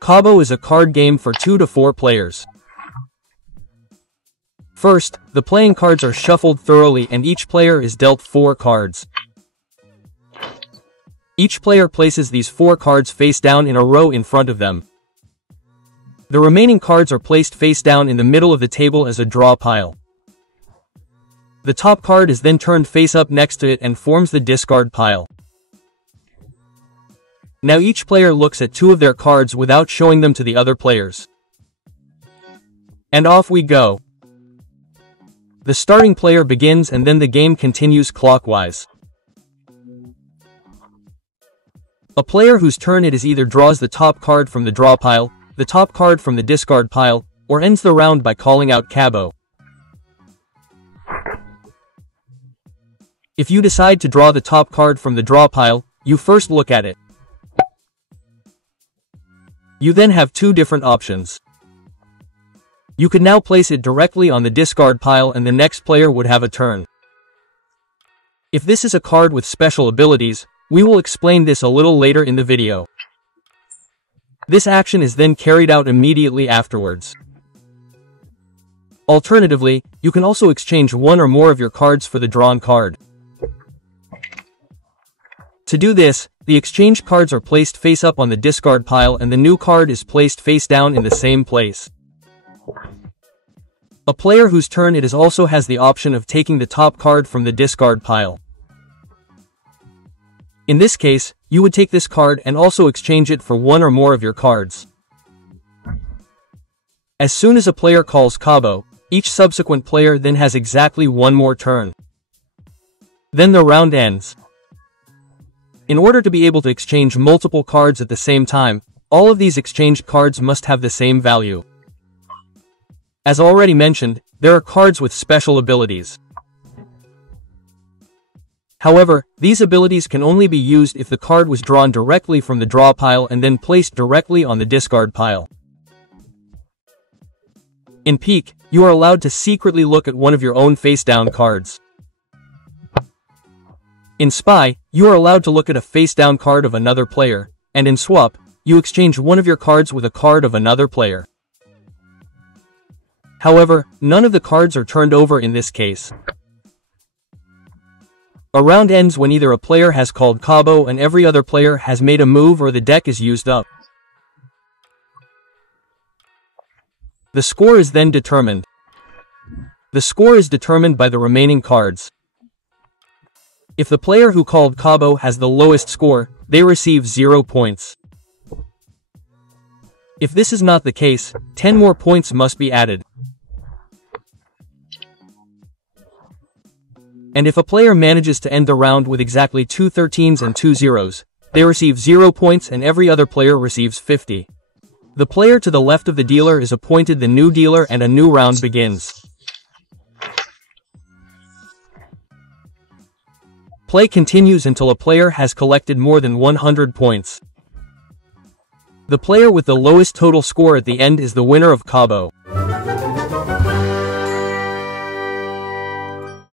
Cabo is a card game for 2 to 4 players. First, the playing cards are shuffled thoroughly and each player is dealt 4 cards. Each player places these 4 cards face down in a row in front of them. The remaining cards are placed face down in the middle of the table as a draw pile. The top card is then turned face up next to it and forms the discard pile. Now each player looks at 2 of their cards without showing them to the other players. And off we go. The starting player begins and then the game continues clockwise. A player whose turn it is either draws the top card from the draw pile, the top card from the discard pile, or ends the round by calling out Cabo. If you decide to draw the top card from the draw pile, you first look at it. You then have 2 different options. You could now place it directly on the discard pile and the next player would have a turn. If this is a card with special abilities, we will explain this a little later in the video. This action is then carried out immediately afterwards. Alternatively, you can also exchange 1 or more of your cards for the drawn card. To do this, the exchanged cards are placed face up on the discard pile and the new card is placed face down in the same place. A player whose turn it is also has the option of taking the top card from the discard pile. In this case, you would take this card and also exchange it for 1 or more of your cards. As soon as a player calls Cabo, each subsequent player then has exactly 1 more turn. Then the round ends. In order to be able to exchange multiple cards at the same time, all of these exchanged cards must have the same value. As already mentioned, there are cards with special abilities. However, these abilities can only be used if the card was drawn directly from the draw pile and then placed directly on the discard pile. In Peek, you are allowed to secretly look at one of your own face-down cards. In Spy, you are allowed to look at a face-down card of another player, and in Swap, you exchange one of your cards with a card of another player. However, none of the cards are turned over in this case. A round ends when either a player has called Cabo and every other player has made a move or the deck is used up. The score is then determined. The score is determined by the remaining cards. If the player who called Cabo has the lowest score, they receive 0 points. If this is not the case, 10 more points must be added. And if a player manages to end the round with exactly 2 13s and 2 0s, they receive 0 points and every other player receives 50. The player to the left of the dealer is appointed the new dealer and a new round begins. Play continues until a player has collected more than 100 points. The player with the lowest total score at the end is the winner of Cabo.